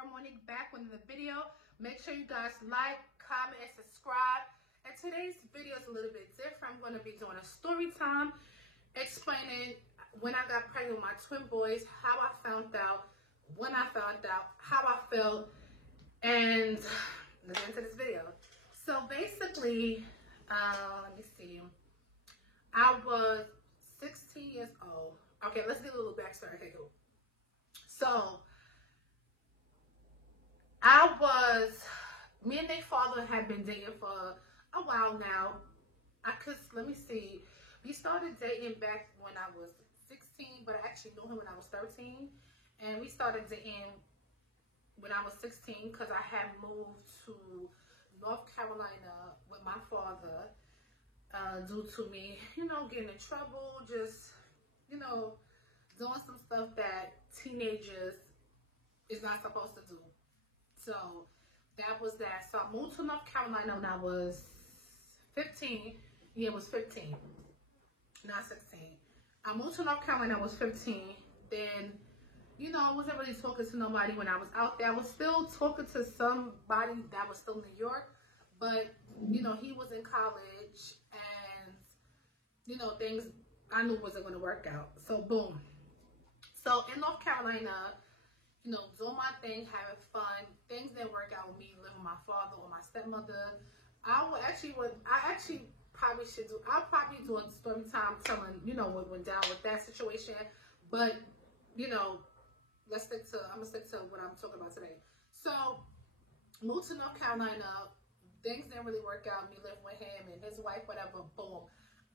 girl Monique back with another video. Make sure you guys like, comment, and subscribe. And today's video is a little bit different. I'm going to be doing a story time explaining when I got pregnant with my twin boys, how I found out, when I found out, how I felt, and let's get into this video. So basically, let me see. I was 16 years old. Okay, let's get a little backstory. Okay, cool. So, me and their father had been dating for a while now. Let me see. We started dating back when I was 16, but I actually knew him when I was 13. And we started dating when I was 16 because I had moved to North Carolina with my father due to me, getting in trouble, just, doing some stuff that teenagers is not supposed to do. So that was that. So I moved to North Carolina when I was 15. Yeah, it was 15, not 16. I moved to North Carolina when I was 15. Then, I wasn't really talking to nobody when I was out there. I was still talking to somebody that was still in New York. But, he was in college and, things I knew wasn't going to work out. So, boom. So, in North Carolina, doing my thing, having fun. Things didn't work out with me living with my father or my stepmother. I'll probably do a story time telling, what went down with that situation. But, I'm going to stick to what I'm talking about today. So, moved to North Carolina. Things didn't really work out. Me living with him and his wife, whatever, boom.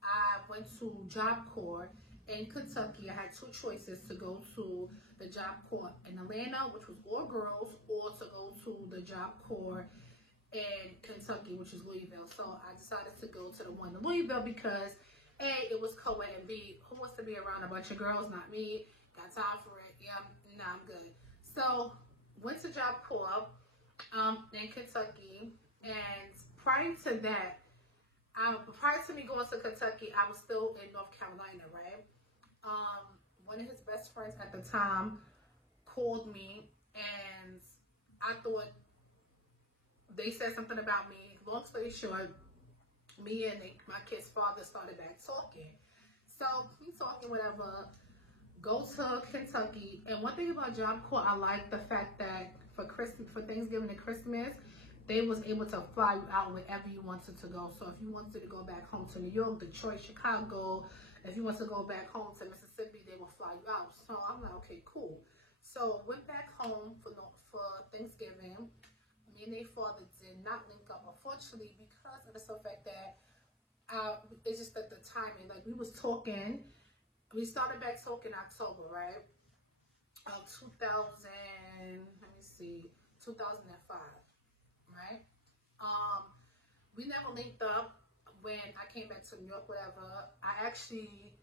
I went to Job Corps in Kentucky. I had two choices to go to the Job Corps in Atlanta, which was all girls, or to go to the Job Corps in Kentucky, which is Louisville. So I decided to go to the one in Louisville because A, it was co-ed, and B, who wants to be around a bunch of girls? Not me. Got time for it. Yeah, I'm good. So went to Job Corps in Kentucky, and prior to that, prior to me going to Kentucky, I was still in North Carolina, right? One of his best friends at the time called me, and I thought they said something about me. Long story short, me and my kid's father started back talking. So we talking, whatever, go to Kentucky. And one thing about Job Corps, I like the fact that for Thanksgiving and Christmas, they was able to fly you out wherever you wanted to go. So if you wanted to go back home to New York, Detroit, Chicago, if you want to go back home to Mississippi, they will fly you out. So I'm like, okay, cool. So went back home for Thanksgiving. Me and their father did not link up, unfortunately, because of the simple fact that it's just that the timing. Like, we was talking. We started back talking October, right? Of 2005. Right? We never linked up when I came back to New York, whatever. I actually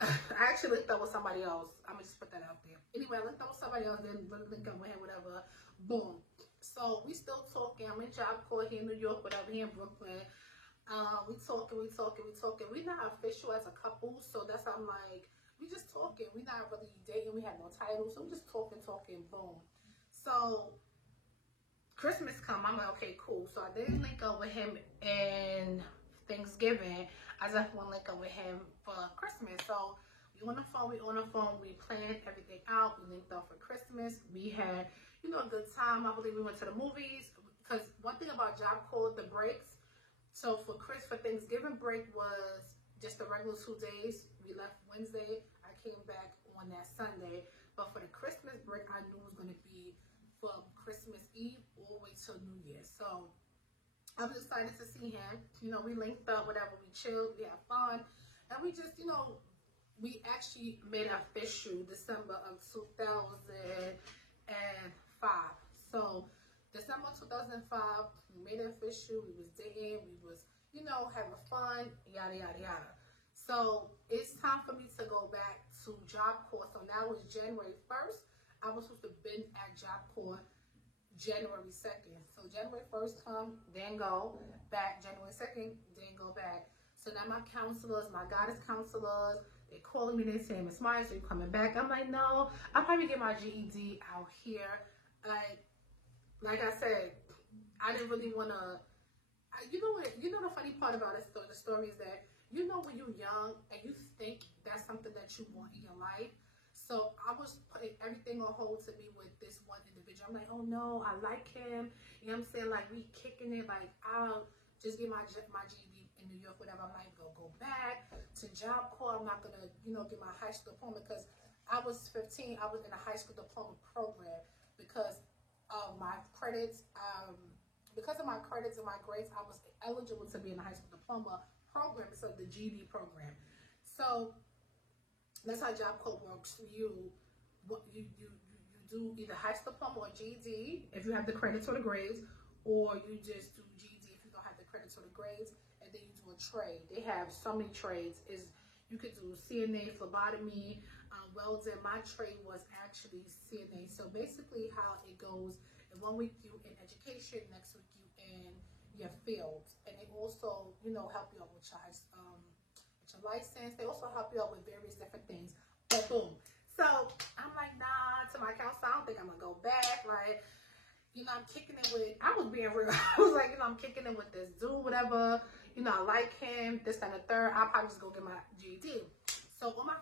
linked up with somebody else. I'm gonna just put that out there. Anyway, I linked up with somebody else, then linked up with him, whatever. Boom. So we still talking. I'm in Job Corps here in New York, whatever, here in Brooklyn. We talking. We're not official as a couple, so that's how I'm like, we just talking. We're not really dating. We have no title, so we just talking, boom. So Christmas come, I'm like, okay, cool. So I didn't link up with him in Thanksgiving. I just want to link up with him for Christmas. So we on the phone, we planned everything out. We linked up for Christmas. We had, a good time. I believe we went to the movies. Because one thing about Job Corps, the breaks. So for Thanksgiving break was just the regular 2 days. We left Wednesday. I came back on that Sunday. But for the Christmas break, I knew it was going to be from Christmas Eve all the way till New Year's. So I was excited to see him. We linked up, whatever, we chilled, we had fun. And we just, we actually made it official December of 2005. So December 2005, we made it official. We was dating, we was, having fun, yada, yada, yada. So it's time for me to go back to Job Corps. So now it's January 1st. I was supposed to have been at Job Corps January 2nd. So January 1st come, then go back. January 2nd, then go back. So now my counselors, my guidance counselors, they calling me, they saying, Miss Myers, are you coming back? I'm like, no, I'll probably get my GED out here. like I said, I didn't really want to. You know what? You know the funny part about it, the story is that when you're young and you think that's something that you want in your life. So I was putting everything on hold to be with this one individual. I'm like, oh no, I like him. You know what I'm saying? Like we kicking it. Like I'll just get my GED in New York, whatever. I'm like, go back to Job Corps. I'm not gonna get my high school diploma because I was 15. I was in a high school diploma program because of my credits. Because of my credits and my grades, I was eligible to be in a high school diploma program, so the GED program. So that's how Job Corps works. You do either high school diploma or GED if you have the credits or the grades, or you just do GED if you don't have the credits or the grades, and then you do a trade. They have so many trades. You could do CNA, phlebotomy, welding. My trade was actually CNA. So basically, how it goes. And 1 week you in education, next week you in your field, and they also, help you out with your license. They also help you out with various different things. But boom. So I'm like, nah. To my counselor, I don't think I'm gonna go back. Like, I'm kicking it with. I was being real. I was like, I'm kicking it with this dude, whatever. I like him. This and the third. I'll probably just go get my GED. So all my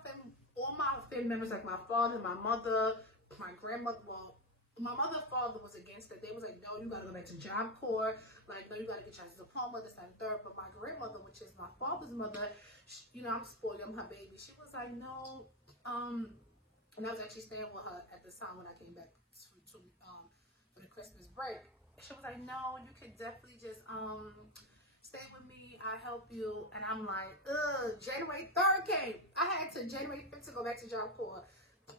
family members, like my father, my mother, my grandmother. Well, my mother and father was against it. They was like, no, you got to go back to Job Corps. Like, no, you got to get your diploma, this and third. But my grandmother, which is my father's mother, I'm spoiled. I'm her baby. She was like, no. And I was actually staying with her at the time when I came back for the Christmas break. She was like, no, you could definitely just stay with me. I help you. And I'm like, January 3rd came. I had to January 5th to go back to Job Corps.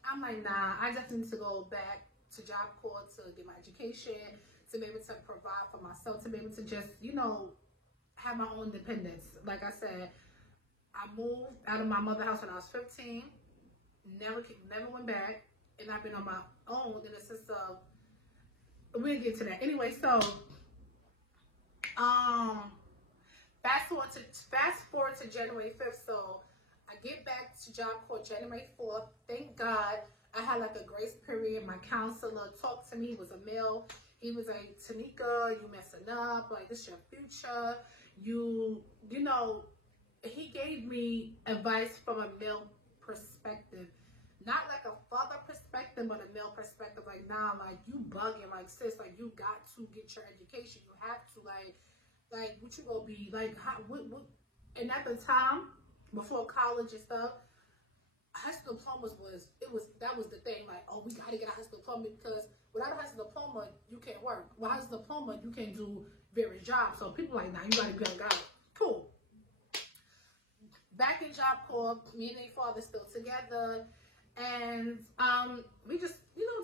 I'm like, nah, I definitely need to go back to Job Corps to get my education, to be able to provide for myself, to be able to just, have my own independence. Like I said, I moved out of my mother's house when I was 15, never went back, and I've been on my own in the sense of, we'll get to that. Anyway, so, fast forward to January 5th, so I get back to Job Corps January 4th, thank God. I had like a grace period. My counselor talked to me. He was a male. He was like, Tanika, you messing up. Like, this is your future. He gave me advice from a male perspective. Not like a father perspective, but a male perspective. Like, nah, like, you bugging. Like, sis, like, you got to get your education. You have to, like what you gonna be? Like, what? And at the time, before college and stuff, high school diplomas that was the thing. Like, oh, we gotta get a high school diploma because without a high school diploma, you can't work. Without a high school diploma, you can't do various jobs. So people like, nah, you gotta be on God. Cool. Back in Job Corps, me and their father still together, and we just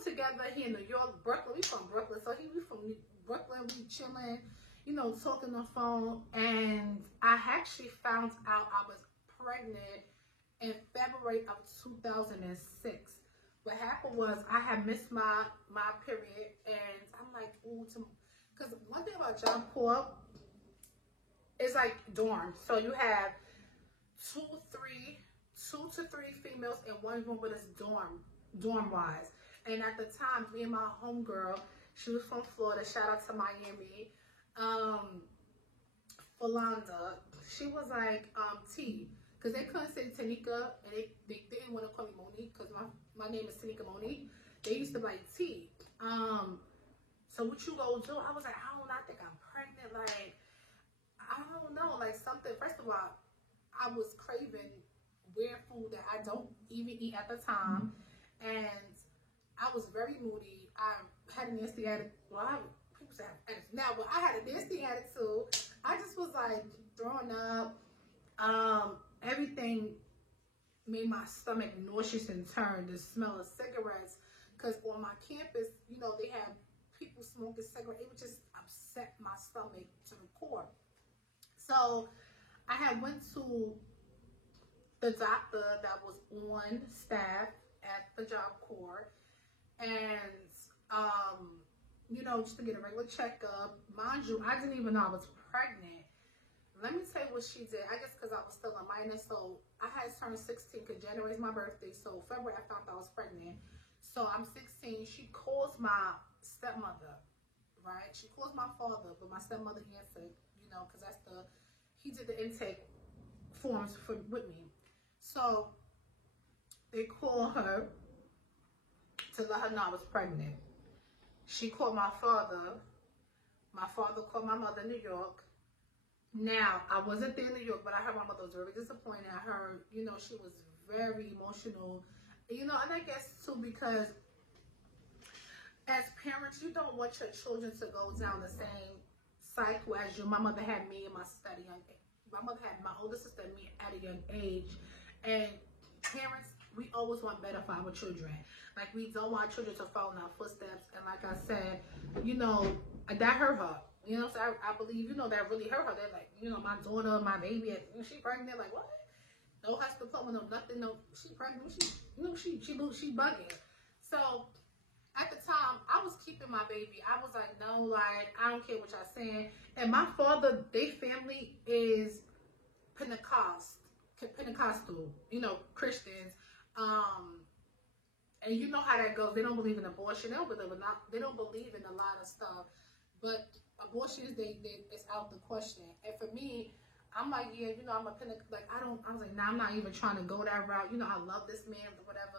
together here in New York, Brooklyn. We from Brooklyn, so we from Brooklyn. We chilling, talking on the phone, and I actually found out I was pregnant in February of 2006. What happened was I had missed my period, and I'm like, ooh, because one thing about Job Corps is like dorm. So you have two to three females in one room, but it's dorm wise. And at the time, me and my homegirl, she was from Florida. Shout out to Miami. Philanda. She was like T. Because they couldn't say Tanika, and they didn't want to call me Monique, because my name is Tanika Monique. They used to be like T. So what you gonna do? I was like, I don't know, I think I'm pregnant. Like, I don't know, like something. First of all, I was craving weird food that I don't even eat at the time. And I was very moody. I had a nasty attitude. Well, people say I have attitude now, but I had a nasty attitude. I just was like throwing up. Everything made my stomach nauseous and turned. The smell of cigarettes, because on my campus, they have people smoking cigarettes. It would just upset my stomach to the core. So I had went to the doctor that was on staff at the Job Corps, and just to get a regular checkup. Mind you, I didn't even know I was pregnant. Let me tell you what she did. I guess because I was still a minor, so I had turned 16 because January is my birthday. So February I found out I was pregnant. So I'm 16. She calls my stepmother, right? She calls my father, but my stepmother answered, you know, because he did the intake forms with me. So they call her to let her know I was pregnant. She called my father. My father called my mother in New York. Now, I wasn't there in New York, but I heard my mother was very disappointed. I heard, you know, she was very emotional. You know, and I guess, too, because as parents, you don't want your children to go down the same cycle as you. My mother had me and my sister at a young age. My mother had my older sister and me at a young age. And parents, we always want better for our children. Like, we don't want children to follow in our footsteps. And like I said, you know, that hurt her. You know, so I believe, you know, that really hurt her. They're like, you know, my daughter, my baby, she pregnant. They're like, what? No high school diploma, no nothing, no, she pregnant. She, you know, she bugging. So at the time, I was keeping my baby. I was like, no, like, I don't care what y'all saying. And my father, their family is Pentecostal, you know, Christians. And you know how that goes. They don't believe in abortion. They don't believe in a lot of stuff. But abortion, it's out the question. And for me, I'm like, yeah, you know, I'm a like, I was like, nah, I'm not even trying to go that route. You know, I love this man, whatever.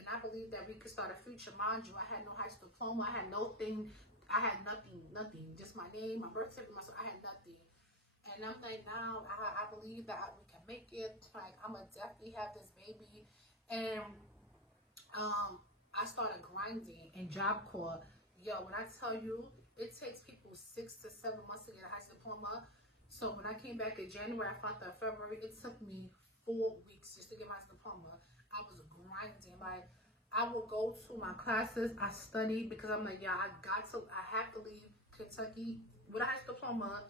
And I believe that we could start a future. Mind you, I had no high school diploma. I had nothing. I had nothing. Just my name, my birth certificate, I had nothing. And I'm like, now, I believe that we can make it. Like, I'm going to definitely have this baby. And I started grinding in Job Corps. Yo, when I tell you, it takes people 6 to 7 months to get a high school diploma. So when I came back in January, I found out February, it took me 4 weeks just to get my diploma. I was grinding. Like, I would go to my classes. I studied because I'm like, yeah, I have to leave Kentucky with a high school diploma,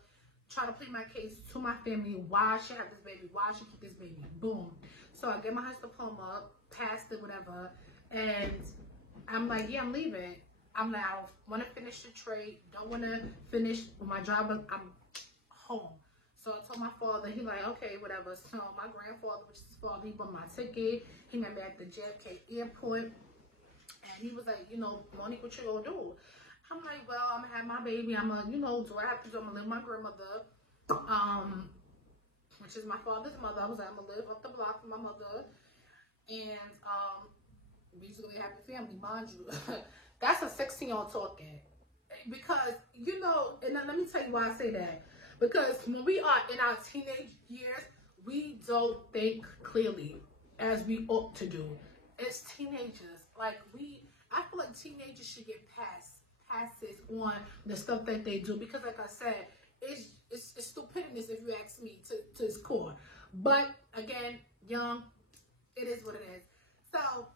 try to plead my case to my family. Why I should have this baby? Why I should keep this baby? Boom. So I get my high school diploma, passed it, whatever. And I'm like, yeah, I'm leaving. I'm like, I don't want to finish the trade. Don't want to finish my job. I'm home. So I told my father, he like, okay, whatever. So my grandfather, which is his father, he bought my ticket. He met me at the JFK airport. And he was like, you know, Monique, what you gonna do? I'm like, well, I'm gonna have my baby. I'm gonna, you know, do what I have to do. I'm gonna live with my grandmother, which is my father's mother. I was like, I'm gonna live up the block with my mother. And we used to be a happy family, mind you. That's a 16-year-old talking. Because, you know, and let me tell you why I say that. Because when we are in our teenage years, we don't think clearly as we ought to do. It's teenagers. Like, I feel like teenagers should get passes on the stuff that they do. Because, like I said, it's stupidness, if you ask me, to its core. But, again, young, it is what it is. So,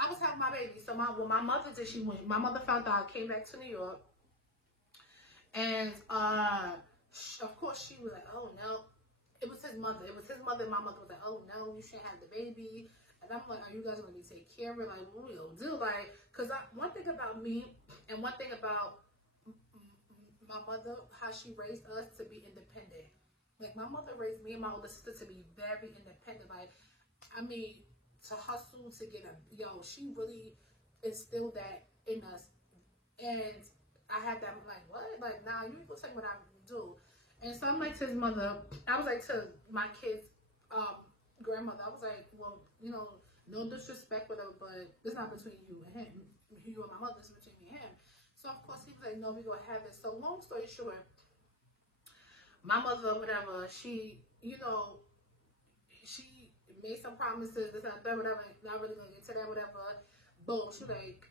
I was having my baby. So what my mother did, my mother found out, came back to New York. And, of course, she was like, oh, no. It was his mother. And my mother was like, oh, no, you shouldn't have the baby. And I'm like, are you guys going to take care of it? Like, what we going to do? Like, because one thing about me and one thing about my mother, how she raised us to be independent. Like, my mother raised me and my older sister to be very independent. Like, I mean, to hustle, to get she really instilled that in us. And I had that, I'm like, what? Like, nah, you ain't gonna tell me what I do. And so I'm like to his mother, I was like to my kid's grandmother, I was like, well, you know, no disrespect with her, but it's not between you and him. You and my mother, it's between me and him. So of course he was like, no, we're gonna have it. So long story short, my mother, whatever, she, you know, she made some promises, this and that, whatever, not really gonna get to that, whatever. Boom, she like,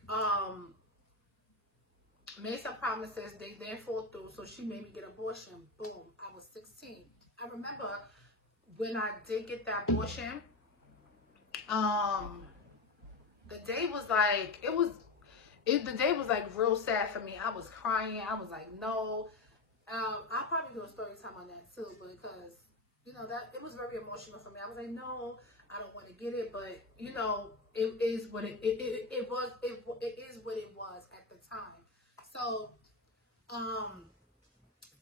made some promises, they didn't fall through, so she made me get an abortion. Boom, I was 16. I remember when I did get that abortion, the day was like, the day was like real sad for me. I was crying, I was like, no. I'll probably do a story time on that too, because, you know, that it was very emotional for me. I was like, no, I don't want to get it, but, you know, it is what it is what it was at the time. So,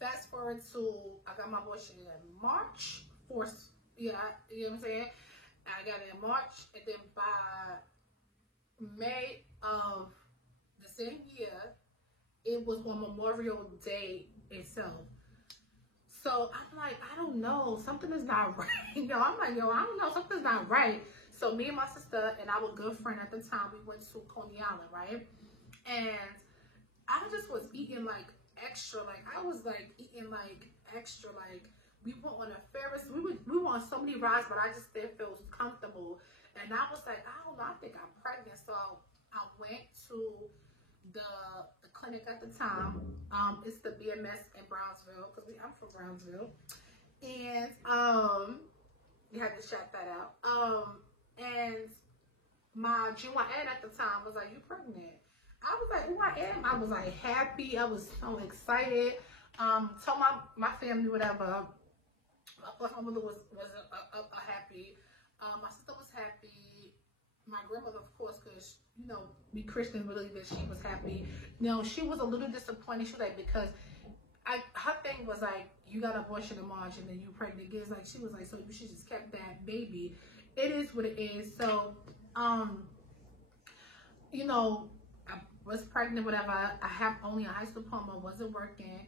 fast forward to, I got my abortion in March 4th. Yeah, you know what I'm saying? I got it in March, and then by May of the same year, it was on Memorial Day itself. So I'm like, I don't know, something is not right. I'm like, yo, I don't know, something's not right. So me and my sister and our good friend at the time, we went to Coney Island, right? And I just was eating like extra, like I was like eating like extra, like we went on a Ferris, we went on so many rides, but I just didn't feel comfortable. And I was like, I don't know, I think I'm pregnant. So I went to the clinic at the time. It's the BMS in Brownsville, because I'm from Brownsville. And you had to shout that out. And my GYN at the time was like, you pregnant? I was like, who I am? I was like happy. I was so excited. Told my family whatever. Of course, my mother was happy. My sister was happy. My grandmother, of course, because we Christians believe that she was happy. She was a little disappointed. She was like, because her thing was like, you got an abortion in March and then you pregnant again. Like, she was like, so you should just kept that baby. It is what it is. So, I was pregnant, whatever. I have only a high school diploma, wasn't working.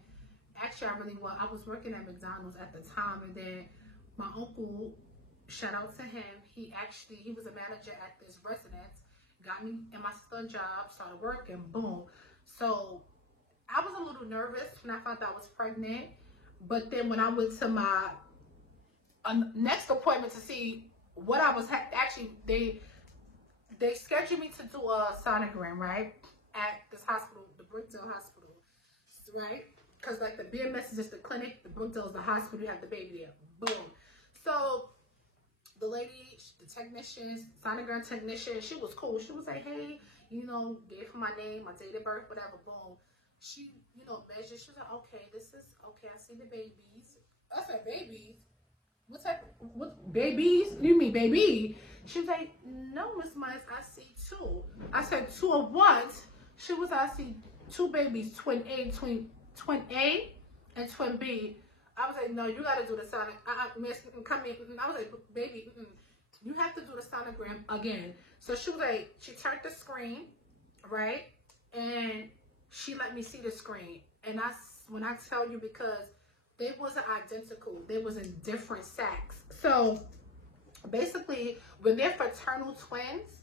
Actually, I was working at McDonald's at the time, and then my uncle, shout out to him, he was a manager at this residence, got me and my sister a job, started working, boom. So I was a little nervous when I found out I was pregnant, but then when I went to my next appointment to see what I was actually, they scheduled me to do a sonogram, right, at this hospital, the Brookdale Hospital, right? Because like the BMS is just the clinic, the Brookdale is the hospital, you have the baby there, boom. So the lady, the technician, sonogram technician, she was cool. She was like, hey, gave her my name, my date of birth, whatever, boom. She, measured. She was like, okay, this is, okay, I see the babies. I said, babies? What babies? You mean baby? She was like, no, Miss Myers, I see two. I said, two of what? She was, I see two babies, twin A and twin B. I was like, no, you got to do the sonic. Miss, come in. I was like, baby, you have to do the sonogram again. So she was like, she turned the screen, right? And she let me see the screen. And when I tell you, because they wasn't identical, they was in different sacs. So basically, when they're fraternal twins,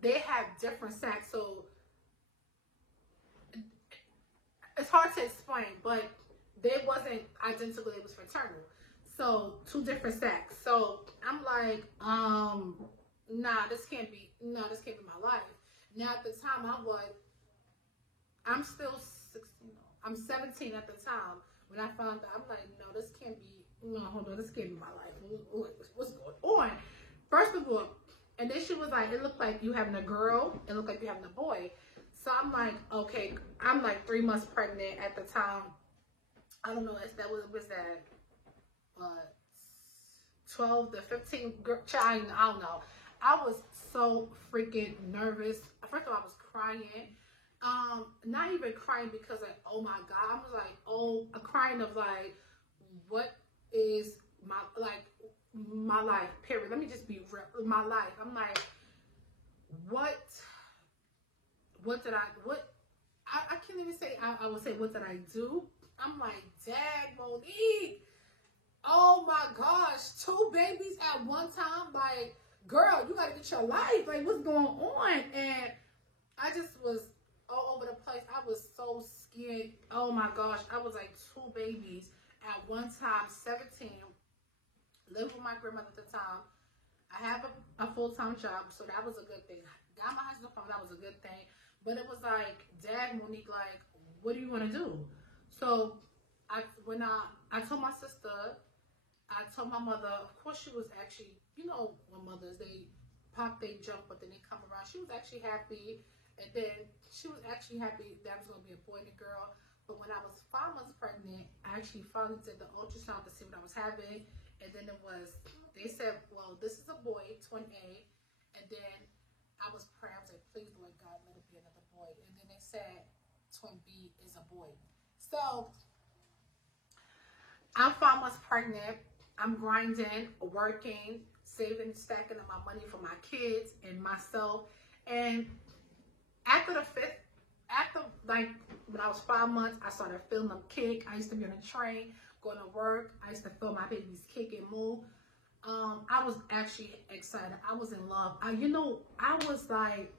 they have different sacs. So it's hard to explain, but they wasn't identical, it was fraternal. So 2 different sacs. So I'm like, nah, this can't be my life. Now at the time I'm still 16, I'm 17 at the time. When I found out, I'm like, no, this can't be my life. What's going on? First of all, and then she was like, it looked like you having a girl, it looked like you having a boy. So I'm like, okay, I'm like 3 months pregnant at the time. I don't know, was that 12 to 15 child, I don't know. I was so freaking nervous. First of all, I was crying. Not even crying because like, oh my God, I was like, crying of like, what is my life, period. Let me just be real, my life. I'm like, I can't even say, I would say, what did I do? I'm like, dang, Monique, oh my gosh, 2 babies at one time, like, girl, you gotta get your life, like, what's going on? And I just was all over the place. I was so scared. Oh my gosh, I was like 2 babies at one time, 17, lived with my grandmother at the time. I have a full-time job, so that was a good thing. Got my high school diploma, that was a good thing. But it was like, Dad, Monique, like, what do you want to do? So when I told my sister, I told my mother, of course she was actually, when mothers, they pop, they jump, but then they come around. She was actually happy. And then she was actually happy that was going to be a boy and a girl. But when I was 5 months pregnant, I actually finally did the ultrasound to see what I was having. And then they said, well, this is a boy, twin A. And then I was praying, I was like, please, Lord God, let it be another boy. And then they said, twin B is a boy. So I'm 5 months pregnant. I'm grinding, working, saving, stacking up my money for my kids and myself. And after the after, like, when I was 5 months, I started feeling them kick. I used to be on a train, going to work. I used to feel my babies kick and move. I was actually excited. I was in love. You know, I was like,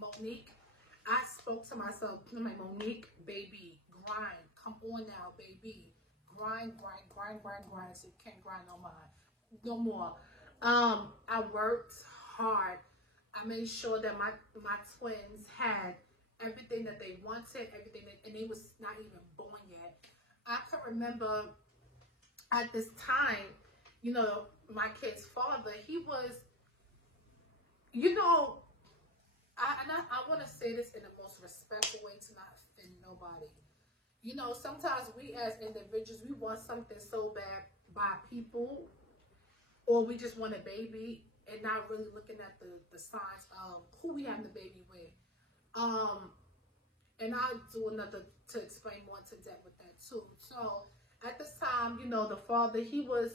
Monique, I spoke to myself, I'm like, Monique, baby, grind. Come on now, baby. Grind, grind, grind, grind, grind. So you can't grind no more. I worked hard. I made sure that my twins had everything that they wanted, and they was not even born yet. I can remember at this time, you know, my kid's father, he was, you know, I want to say this in the most respectful way to not offend nobody. You know, sometimes we as individuals, we want something so bad by people, or we just want a baby and not really looking at the signs of who we have the baby with. And I'll do another to explain more to depth with that too. So at this time, you know, the father, he was,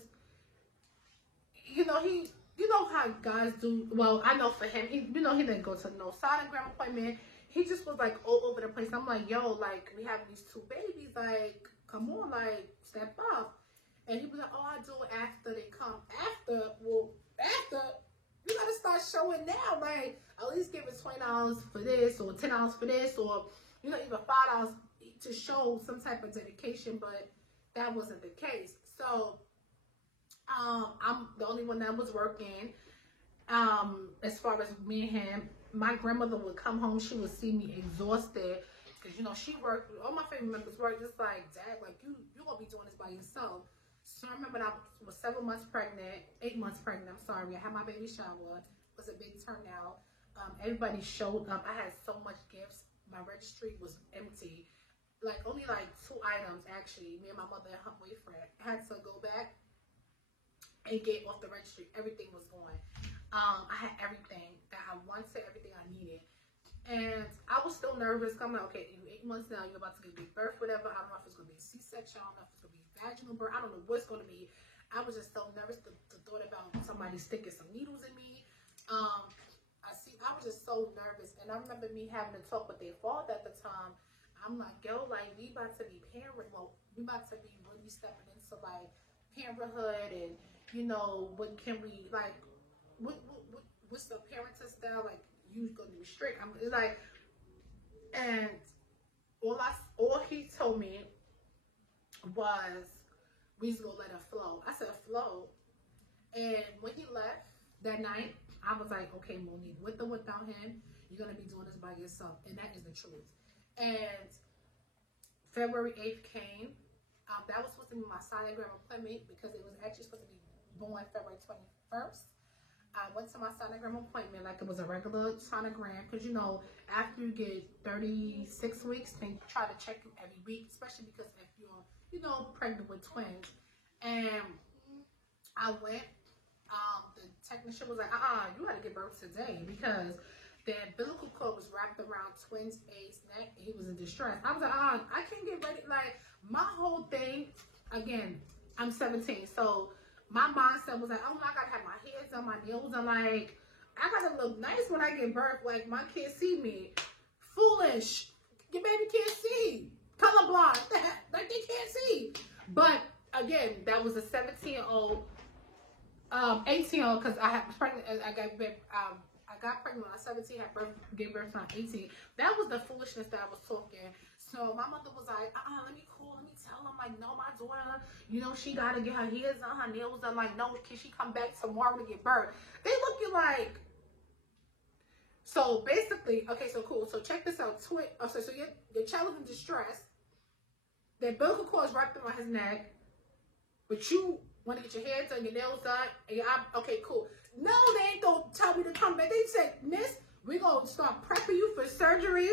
you know how guys do. Well, I know for him, he didn't go to no sonogram appointment. He just was like all over the place. I'm like, yo, like, we have these 2 babies, like, come on, like, step up. And he was like, oh, I do it after they come. After you gotta start showing now, like, at least give it $20 for this, or $10 for this, or, you know, even $5 to show some type of dedication. But that wasn't the case. So I'm the only one that was working. As far as me and him, my grandmother would come home. She would see me exhausted because, you know, she worked. All my family members worked. Just like, Dad, like, you gonna be doing this by yourself. So I remember I was 8 months pregnant. I'm sorry. I had my baby shower. It was a big turnout. Everybody showed up. I had so much gifts. My registry was empty. Like, only like 2 items, actually. Me and my mother and her boyfriend had to go back and get off the registry. Everything was gone. I had everything that I wanted, everything I needed. And I was still nervous. I'm like, okay, in 8 months now, you're about to give birth, whatever. I don't know if it's going to be a C-section. I don't know if it's going to be vaginal birth. I don't know what's going to be. I was just so nervous. The thought about somebody sticking some needles in me. I was just so nervous. And I remember me having to talk with their father at the time. I'm like, yo, like, we about to be parent. Well, we about to be really stepping into, like, parenthood. And, you know, what can we, like, what's the parenting style? Like, you gonna be strict? I'm like, and all he told me was, we just gonna let it flow. I said, flow. And when he left that night, I was like, okay, Monique, with or without him, you're gonna be doing this by yourself, and that is the truth. And February 8th came. That was supposed to be my sonogram appointment because it was actually supposed to be born February 21st. I went to my sonogram appointment like it was a regular sonogram because, you know, after you get 36 weeks, they try to check you every week, especially because if you're, you know, pregnant with twins. And I went, the technician was like, you got to give birth today because the umbilical cord was wrapped around twins' A's neck and he was in distress. I was like, I can't get ready. Like, my whole thing, again, I'm 17, so my mindset was like, oh, I gotta have my hair done, my nails done. Like, I gotta look nice when I give birth. Like, my kids see me. Foolish. Your baby can't see. Colorblind. Like, they can't see. But, again, that was a 17-year-old, 18-year-old, because I was pregnant. I got pregnant when I was 17, gave birth when I was 18. That was the foolishness that I was talking. So my mother was like, let me tell him, like, no, my daughter, you know, she got to get her hair done, her nails done. Like, no, can she come back tomorrow to get birth? They looking like, so basically, okay, so cool. So check this out. So your child is in distress. The umbilical cord is wrapped around his neck, but you want to get your hair done, your nails done, and okay, cool. No, they ain't gonna tell me to come back. They said, Miss, we're gonna start prepping you for surgery.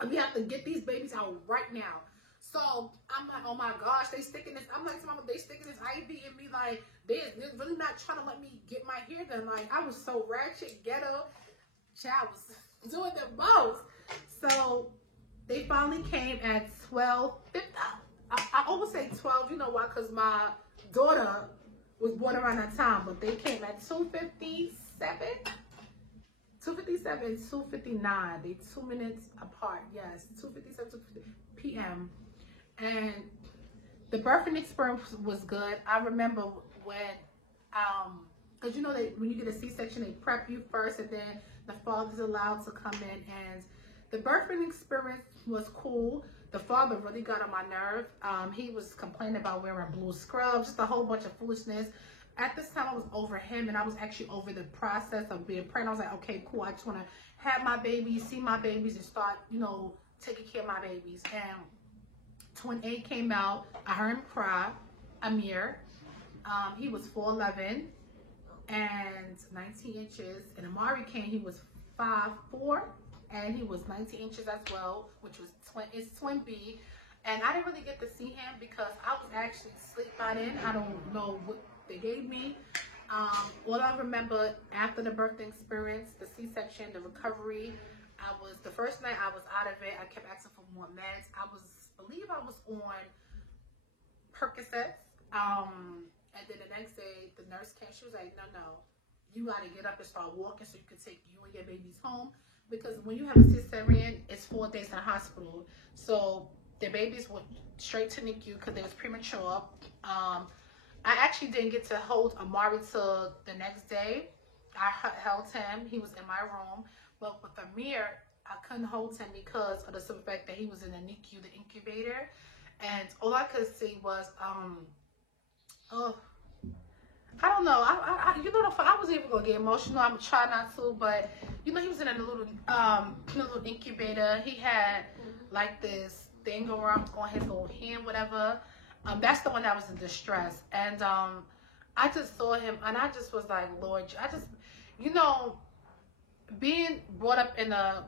And we have to get these babies out right now. So I'm like, oh my gosh, they sticking this. I'm like, mama, they sticking this IV in me. Like, they're really not trying to let me get my hair done. Like, I was so ratchet, ghetto. Child was doing the most. So they finally came at 12. I always say 12. You know why? Because my daughter was born around that time. But they came at 2:57. 2:57 and 2:59. They 2 minutes apart. Yes, 2:57 to p.m. And the birthing experience was good. I remember when, because you know that when you get a C-section, they prep you first, and then the father's allowed to come in. And the birthing experience was cool. The father really got on my nerve. He was complaining about wearing blue scrubs, just a whole bunch of foolishness. At this time, I was over him, and I was actually over the process of being pregnant. I was like, okay, cool. I just want to have my babies, see my babies, and start, you know, taking care of my babies. And Twin A came out. I heard him cry. Amir. He was 4'11" and 19 inches. And Amari came. He was 5'4", and he was 19 inches as well, which was twin B. And I didn't really get to see him because I was actually asleep by then. I don't know what they gave me. All I remember after the birthing experience, the C-section, the recovery, the first night I was out of it. I kept asking for more meds. I believe I was on Percocets. And then the next day, the nurse came. She was like, no, you got to get up and start walking so you can take you and your babies home. Because when you have a cesarean, it's 4 days in the hospital. So the babies went straight to NICU because they was premature. I actually didn't get to hold Amari till the next day. I held him. He was in my room. But with Amir, I couldn't hold him because of the simple fact that he was in the NICU, the incubator. And all I could see was, I don't know. You know, I was even gonna get emotional. I'm gonna try not to, but you know, he was in a little incubator. He had like this thing around on his little hand, whatever. That's the one that was in distress, and I just saw him, and I just was like, Lord, you know, being brought up in an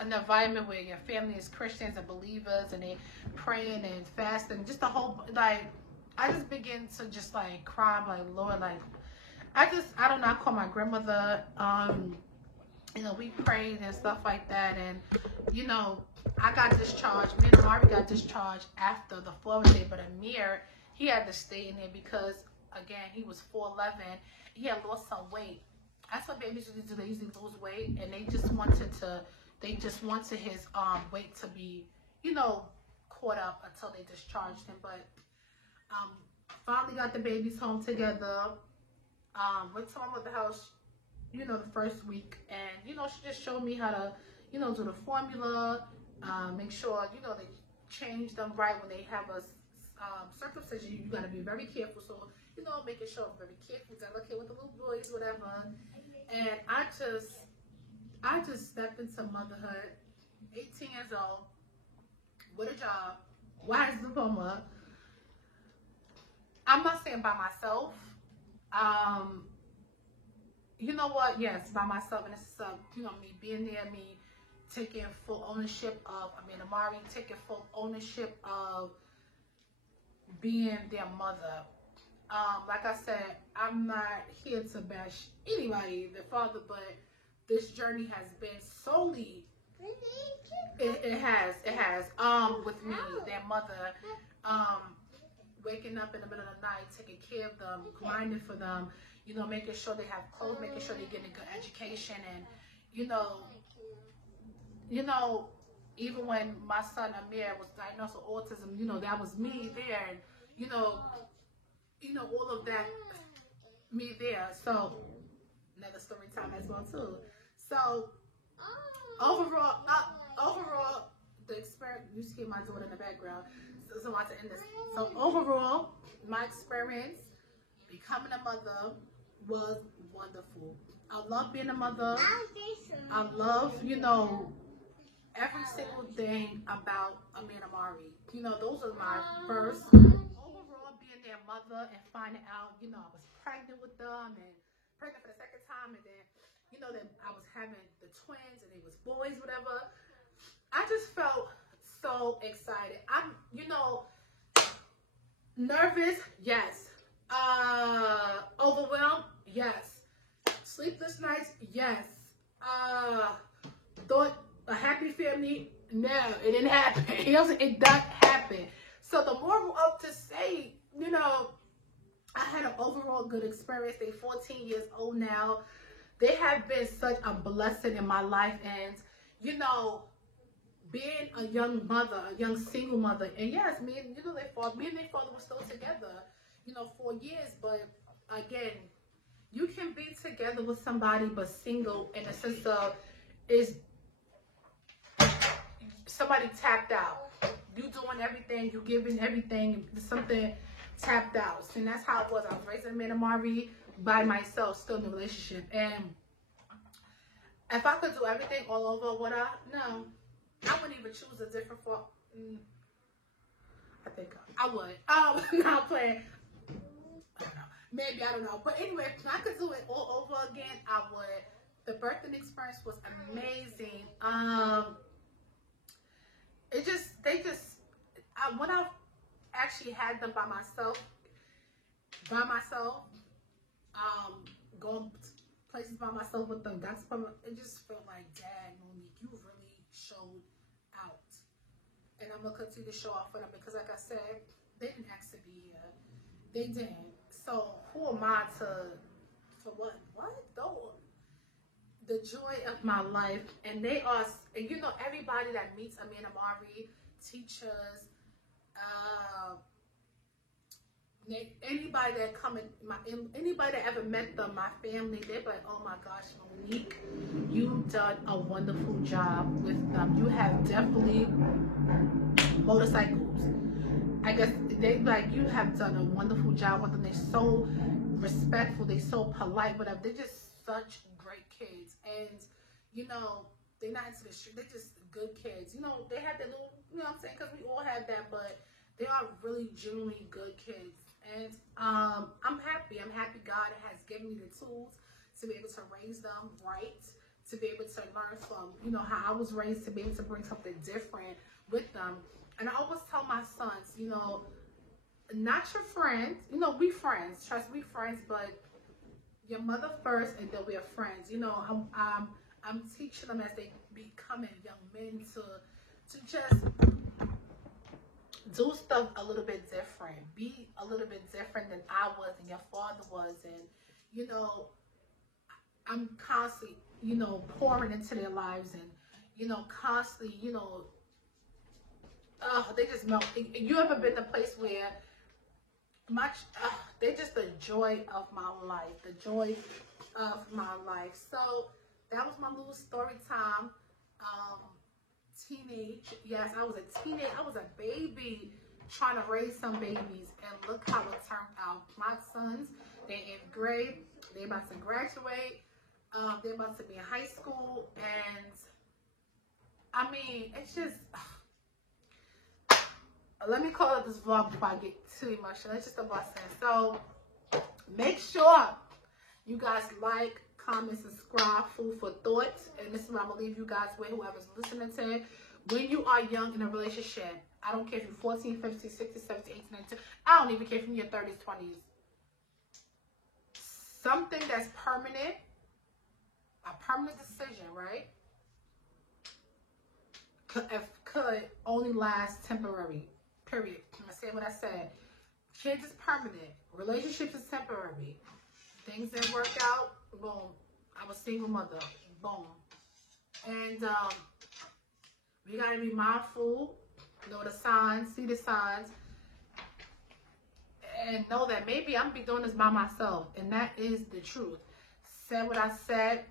environment where your family is Christians and believers, and they praying and fasting, just the whole like. I just begin to just like cry. I'm like, Lord, like, I don't know. I call my grandmother. You know, we prayed and stuff like that. And, you know, I got discharged. Me and Amari got discharged after the 4th day. But Amir, he had to stay in there because, again, he was 4'11". He had lost some weight. That's what babies usually do. They usually lose weight. And they just wanted his weight to be, you know, caught up until they discharged him. But finally got the babies home together. Went to my mother's house, you know, the first week, and you know, she just showed me how to, you know, do the formula, make sure, you know, they change them right when they have a circumcision. You got to be very careful. So, you know, making sure I'm very careful, delicate with the little boys, whatever. And I just stepped into motherhood, 18 years old, with a job, wise diploma. I'm not saying by myself. You know what? Yes, by myself. And it's, you know, me being there, me taking full ownership of, Amari taking full ownership of being their mother. Like I said, I'm not here to bash anybody, their father, but this journey has been solely, it has, with me, their mother, waking up in the middle of the night, taking care of them, grinding for them, you know, making sure they have clothes, making sure they're getting a good education, and, you know, even when my son Amir was diagnosed with autism, you know, that was me there, and, you know, all of that, me there. So, another story time as well, too. So, overall, the experience, you see my daughter in the background, so I want to end this. So overall, my experience becoming a mother was wonderful. I love being a mother. I love, you know, every single thing about Amir and Amari. You know, those are my first. Overall, being their mother and finding out, you know, I was pregnant with them and pregnant for the second time, and then, you know, that I was having the twins and they was boys, whatever. I just felt so excited. I'm, you know, nervous, yes. Overwhelmed, yes. Sleepless nights, yes. Thought a happy family, no, it didn't happen. It doesn't happen. So the moral up to say, you know, I had an overall good experience. They're 14 years old now. they have been such a blessing in my life. And, you know, being a young mother, a young single mother, and yes, me and, you know, me and their father were still together, you know, for years. But again, you can be together with somebody but single in a sense of is somebody tapped out. You doing everything, you giving everything, something tapped out. And that's how it was. I was raising men and Marie by myself, still in the relationship. And if I could do everything all over, would I? No. I wouldn't even choose a different form. I think I would. Not playing. I don't know. Maybe, I don't know. But anyway, if I could do it all over again, I would. The birthing experience was amazing. When I actually had them by myself, going places by myself with them, it just felt like, Dad, Monique, you really showed out. And I'm going to continue to show out for them because, like I said, they didn't ask to be here. They didn't. So who am I for what? What? Though, the joy of my life. And they are, and you know, everybody that meets Amanda Mari, teachers, anybody that anybody that ever met them, my family, they're like, oh my gosh, Monique, you've done a wonderful job with them. You have definitely motorcycles. I guess they like, you have done a wonderful job with them. They're so respectful, they're so polite, whatever. They're just such great kids. And you know, they're not into the street, they're just good kids. You know, they have their little, you know what I'm saying, because we all have that, but they are really genuinely good kids. And I'm happy God has given me the tools to be able to raise them right, to be able to learn from, you know, how I was raised, to be able to bring something different with them. And I always tell my sons, you know, not your friends, you know, we friends, trust me, friends, but your mother first, and then we're friends. You know, I'm teaching them as they becoming young men to just do stuff a little bit different, be a little bit different than I was and your father was. And you know, I'm constantly, you know, pouring into their lives, and you know, constantly, you know, they just melt. You ever been in a place where they're just the joy of my life, the joy of my life. So that was my little story time. Teenage, yes, I was a teenage, I was a baby trying to raise some babies, and look how it turned out. My sons, they're in 8th grade, they're about to graduate, they're about to be in high school, and I mean, it's just, let me call it this vlog before I get too emotional. It's just a blessing. So make sure you guys like, comment, subscribe, food for thought. And this is what I'm going to leave you guys with, whoever's listening to it. When you are young in a relationship, I don't care if you're 14, 15, 16, 17, 18, 19, I don't even care if you're in your 30s, 20s. Something that's permanent, a permanent decision, right, could only last temporary, period. I'm going to say what I said. Kids is permanent. Relationships is temporary. Things didn't work out, boom. I'm a single mother, boom. And we gotta be mindful, know the signs, see the signs, and know that maybe I'm be doing this by myself, and that is the truth. Said what I said.